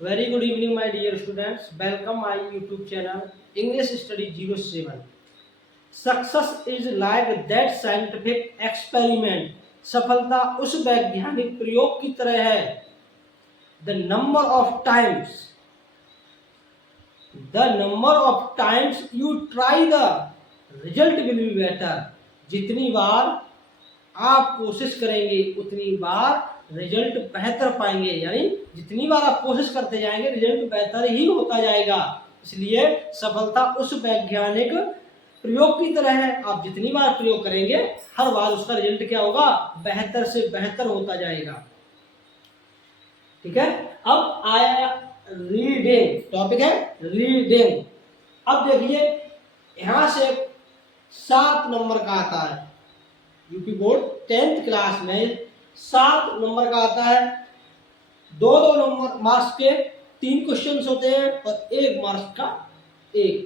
Very good evening, my dear students. Welcome my YouTube channel English Study 07. Success is like that scientific experiment. सफलता उस वैज्ञानिक प्रयोग की तरह है. The number of times you try, the result will be better. जितनी बार आप कोशिश करेंगे उतनी बार रिजल्ट बेहतर पाएंगे. यानी जितनी बार आप कोशिश करते जाएंगे रिजल्ट बेहतर ही होता जाएगा. इसलिए सफलता उस वैज्ञानिक प्रयोग की तरह है. आप जितनी बार प्रयोग करेंगे हर बार उसका रिजल्ट क्या होगा, बेहतर से बेहतर होता जाएगा. ठीक है. अब आया रीडिंग. टॉपिक है रीडिंग. अब देखिए यहां से 7 नंबर का आता है. यूपी बोर्ड 10th क्लास में 7 नंबर का आता है. 2-2 नंबर मार्क्स के 3 क्वेश्चंस होते हैं और 1 मार्क्स का 1.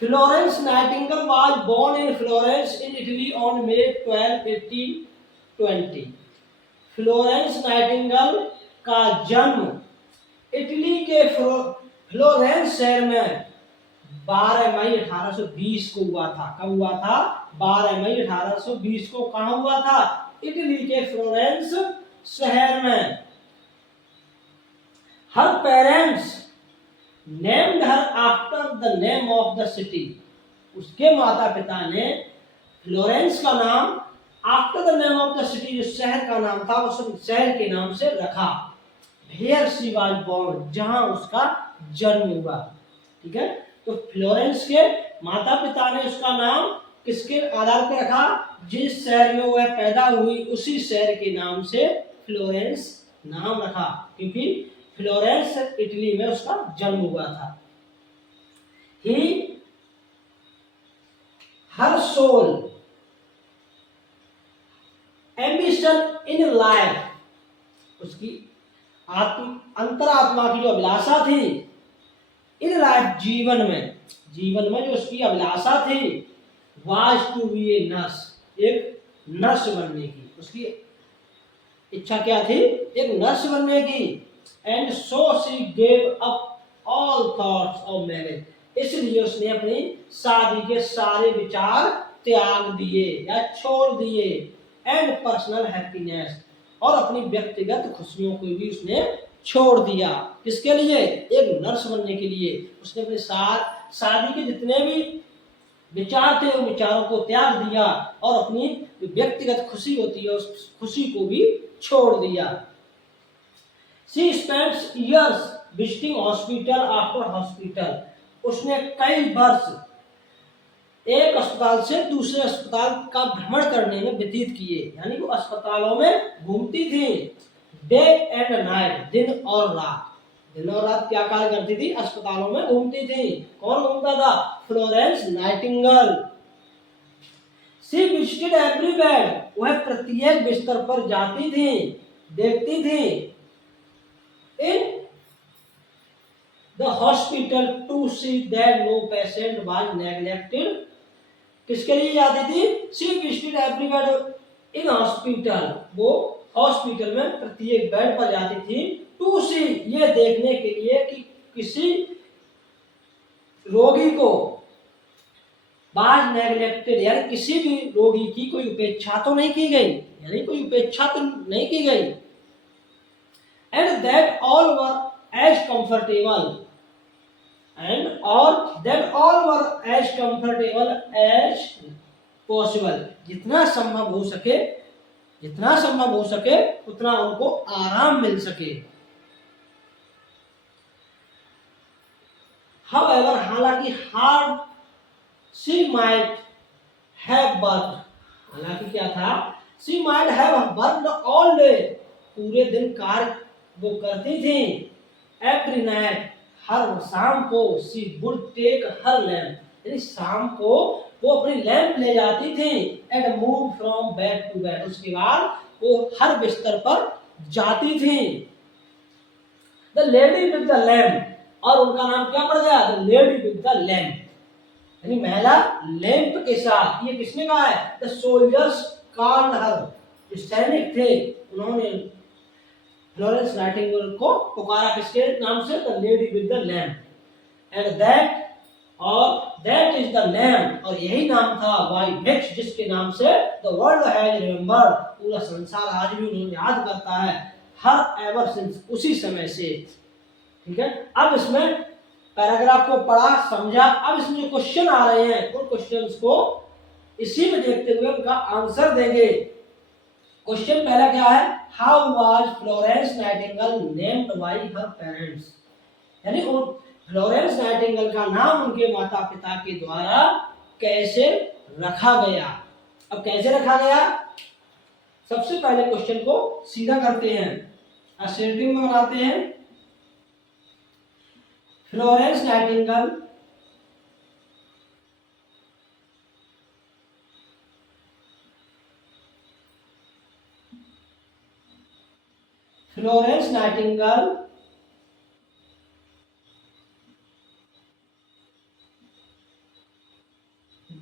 Florence Nightingale was born in Florence in Italy on May 12, 1820. Florence Nightingale का जन्म इटली के फ्लोरेंस शहर में 12 मई 1820 को हुआ था. कब हुआ था? 12 मई 1820 को. कहां हुआ था? इटली के फ्लोरेंस शहर में. Her parents named her after the name of the city. उसके माता पिता ने फ्लोरेंस का नाम after the name of the city, जो शहर का नाम था उस शहर के नाम से रखा. वेयर शी वाज बोर्न, जहां उसका जन्म हुआ. ठीक है. तो फ्लोरेंस के माता पिता ने उसका नाम किसके आधार पर रखा? जिस शहर में वह पैदा हुई उसी शहर के नाम से फ्लोरेंस नाम रखा, क्योंकि फ्लोरेंस इटली में उसका जन्म हुआ था. ही हर सोल एम्बिशन इन लाइफ, उसकी अंतरात्मा की जो अभिलाषा थी, इन लाइफ जीवन में जो उसकी अभिलाषा थी, was to be a nurse, एक नर्स बनने की. उसकी इच्छा क्या थी? एक नर्स बनने की. And so she gave up all thoughts of marriage. इसलिए उसने अपनी शादी के सारे विचार त्याग दिए या छोड़ दिए. एंड पर्सनल हैप्पीनेस, और अपनी व्यक्तिगत खुशियों को भी उसने छोड़ दिया. किसके लिए? एक नर्स बनने के लिए. उसने अपने शादी के जितने भी विचार थे उन विचारों को त्याग दिया और अपनी व्यक्तिगत खुशी होती है उस खुशी को भी छोड़ दिया. She spends years visiting hospital after hospital. उसने कई वर्ष एक अस्पताल से दूसरे अस्पताल का भ्रमण करने में व्यतीत किए. यानी वो अस्पतालों में घूमती थी. डे एंड नाइट, दिन और रात. दिन और रात क्या कार्य करती थी? अस्पतालों में घूमती थी. कौन घूमता था? Florence Nightingale. She visited every bed, वह प्रत्येक बिस्तर पर जाती थी, देखती थी. In the hospital to see that no patient was neglected. किसके लिए जाती थी? She visited every bed in hospital. वो हॉस्पिटल में प्रत्येक बेड पर जाती थी. टू सी, ये देखने के लिए कि किसी रोगी को वाज नेग्लेक्टेड, यानी किसी भी रोगी की कोई उपेक्षा तो नहीं की गई, यानी कोई उपेक्षा तो नहीं की गई. And that all were as comfortable as possible. जितना संभव हो सके उतना उनको आराम मिल सके. However, हालांकि she might have worked, हालांकि क्या था? She might have worked all day, पूरे दिन कार्य वो करती थी. एवरी नाइट, हर शाम को. She would take her lamp, यानी शाम को वो अपनी लैंप ले जाती थी. And move from bed to bed, उसके बाद वो हर बिस्तर पर जाती थी. The lady with the lamp, और उनका नाम क्या पड़ गया? The lady with the lamp, यानी महिला लैंप के साथ. ये किसने कहा है? द सोल्जर्स कॉल्ड हर, जो सैनिक थे उन्होंने फ्लोरेंस नाइटिंगेल को पुकारा किसके नाम से? The lady with the lamp, and that is the name, और यही नाम था बाय विच, जिसके नाम से द वर्ल्ड हैज रिमेंबर्ड, पूरा संसार आज भी उन्हें याद करता है, हर एवर सिंस, उसी समय से। ठीक है, अब इसमें पैराग्राफ को पढ़ा समझा, अब इसमें जो क्वेश्चन आ रहे हैं उन क्वेश्चंस को इसी में देखते हुए उनका आंसर देंगे। क्वेश्चन पहला क्या है? How was Florence Nightingale named by her parents, यानी फ्लोरेंस नाइटिंगेल का नाम उनके माता पिता के द्वारा कैसे रखा गया। अब कैसे रखा गया, सबसे पहले क्वेश्चन को सीधा करते हैं, असेंडिंग में बनाते हैं। फ्लोरेंस नाइटिंगेल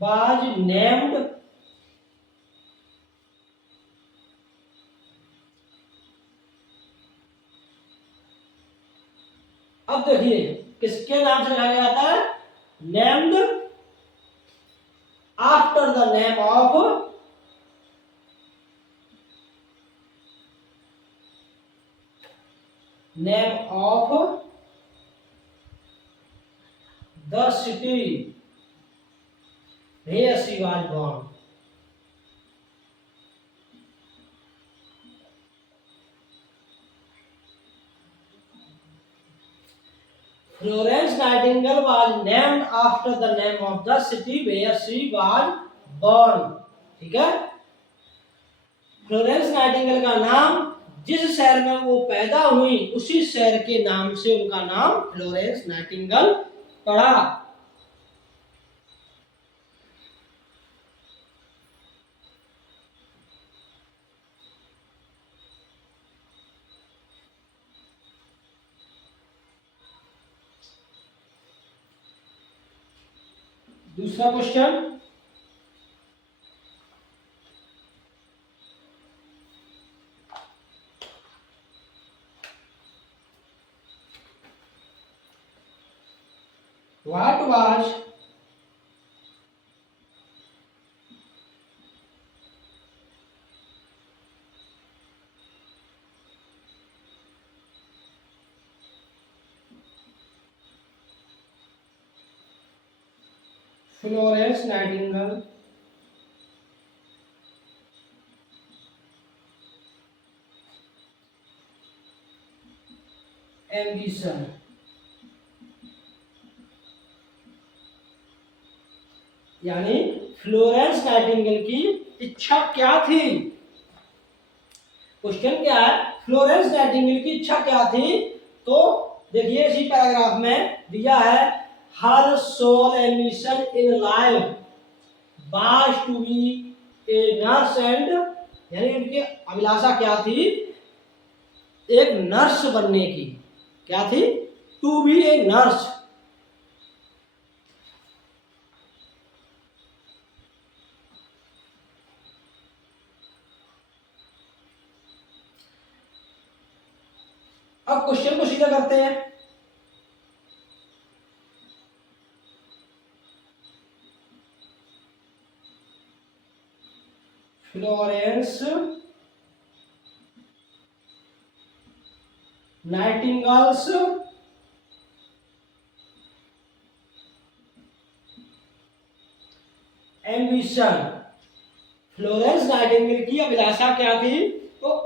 was named अब देखिए किसके नाम से रखा गया था? Named after the name of the city where she was born. Florence Nightingale was named after the name of the city where she was born. ठीक है, फ्लोरेंस नाइटिंगेल का नाम जिस शहर में वो पैदा हुई उसी शहर के नाम से उनका नाम फ्लोरेंस नाइटिंगेल पड़ा। दूसरा question, what was Florence Nightingale ambition, यानी फ्लोरेंस नाइटिंगेल की इच्छा क्या थी। क्वेश्चन क्या है? फ्लोरेंस नाइटिंगेल की इच्छा क्या थी? तो देखिए इसी पैराग्राफ में दिया है, her sole ambition in life was to be a nurse and, यानी उनकी अभिलाषा क्या थी? एक नर्स बनने की। क्या थी? To be a nurse. अब क्वेश्चन को सीधा करते हैं। Florence Nightingale's ambition, Florence Nightingale की अभिलाषा क्या थी? तो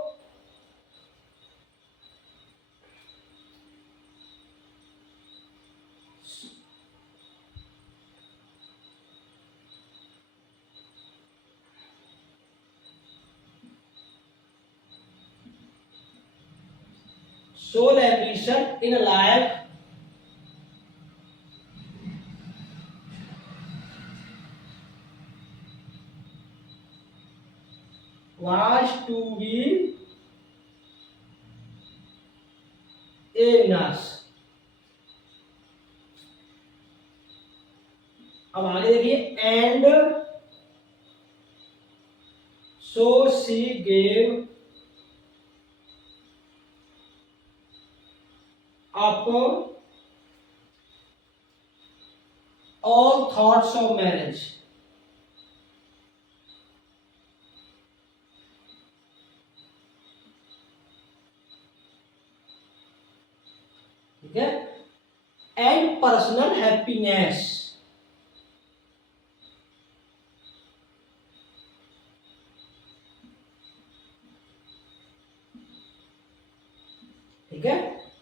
sole ambition in life was to be a nurse। अब आगे देखिए, and so she gave of all thoughts of marriage. ठीक है, एंड पर्सनल हैप्पीनेस। ठीक है,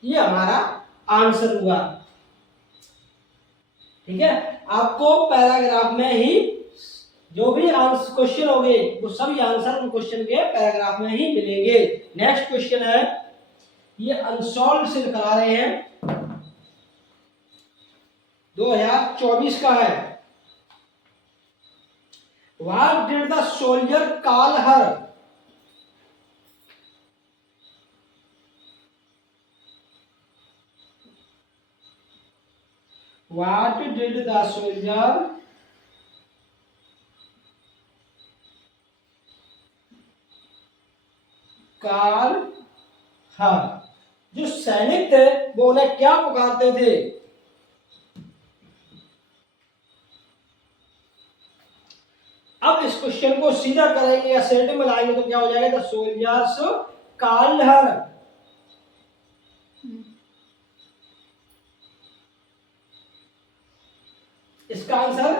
ये हमारा आंसर हुआ। ठीक है, आपको पैराग्राफ में ही जो भी आंसर क्वेश्चन होंगे वो सभी आंसर उन क्वेश्चन के पैराग्राफ में ही मिलेंगे। नेक्स्ट क्वेश्चन है, ये अनसॉल्व से करा रहे हैं, 2024 का है। What did the soldier call her? What did the soldier call her? जो सैनिक थे वो उन्हें क्या पुकारते थे? अब इस क्वेश्चन को सीधा करेंगे या सेंटेंस में लाएंगे तो क्या हो जाएगा? The soldiers called her. इसका आंसर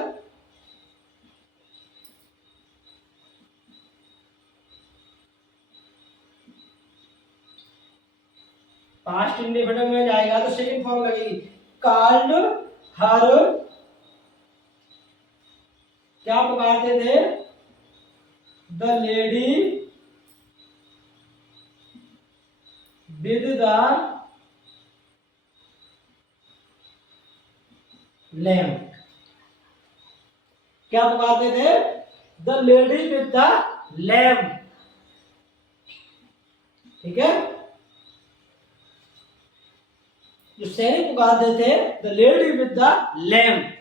पास्ट इंडेफिनिट में जाएगा तो सेकंड फॉर्म लगेगी, कॉल्ड हर। क्या पुकारते थे? The lady with the lamp. क्या पुकारते थे? The lady with the lamp. ठीक है, जो सैनिक पुकारते थे the lady with the lamp.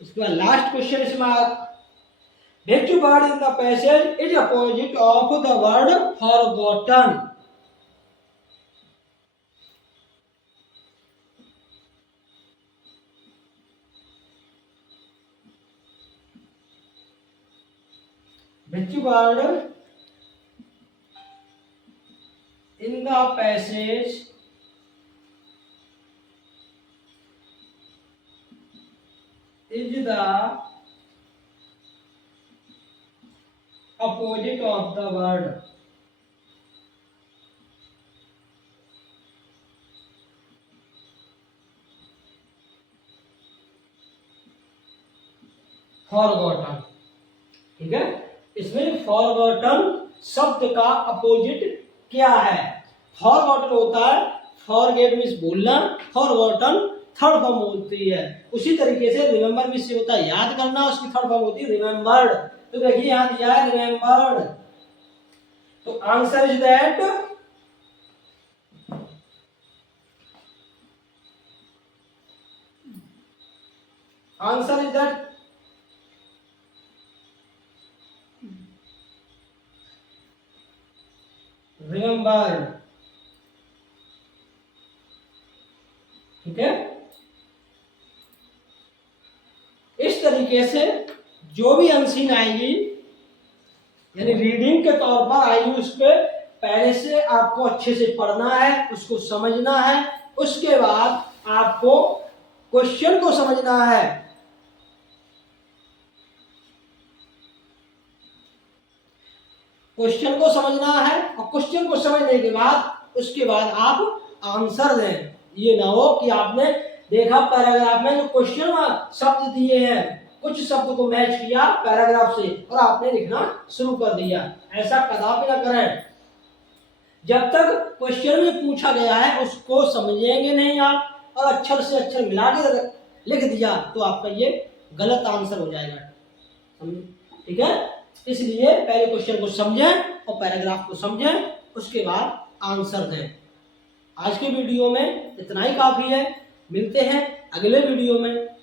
इसके बाद लास्ट क्वेश्चन इसमें, which word in the passage is opposite of the word forgotten? Which word in the passage is the opposite of the word forgotten? ठीक है, इसमें फॉरगॉटन शब्द का opposite क्या है? फॉरगॉटन होता है फॉरगेट मींस भूलना, फॉरगॉटन थर्ड फॉर्म होती है। उसी तरीके से रिमेंबर मींस होता है याद करना, उसकी थर्ड फॉर्म होती है रिमेंबर्ड। तो देखिए यहां दिया है रिमेंबर्ड, तो answer is that answer is that remembered. ठीक है, इस तरीके से जो भी अनसीन आएगी यानी रीडिंग के तौर पर आएगी, उस पर पहले से आपको अच्छे से पढ़ना है, उसको समझना है, उसके बाद आपको क्वेश्चन को समझना है। क्वेश्चन को समझना है और क्वेश्चन को समझने के बाद उसके बाद आप आंसर दें। ये ना हो कि आपने देखा पैराग्राफ में जो क्वेश्चन शब्द दिए हैं, कुछ शब्द को मैच किया पैराग्राफ से और आपने लिखना शुरू कर दिया। ऐसा कदापि ना करें। जब तक क्वेश्चन में पूछा गया है उसको समझेंगे नहीं आप और अक्षर से अक्षर मिला के लिख दिया तो आपका ये गलत आंसर हो जाएगा। ठीक है, इसलिए पहले क्वेश्चन को समझें और पैराग्राफ को समझें, उसके बाद आंसर दें। आज के वीडियो में इतना ही काफी है। मिलते हैं अगले वीडियो में।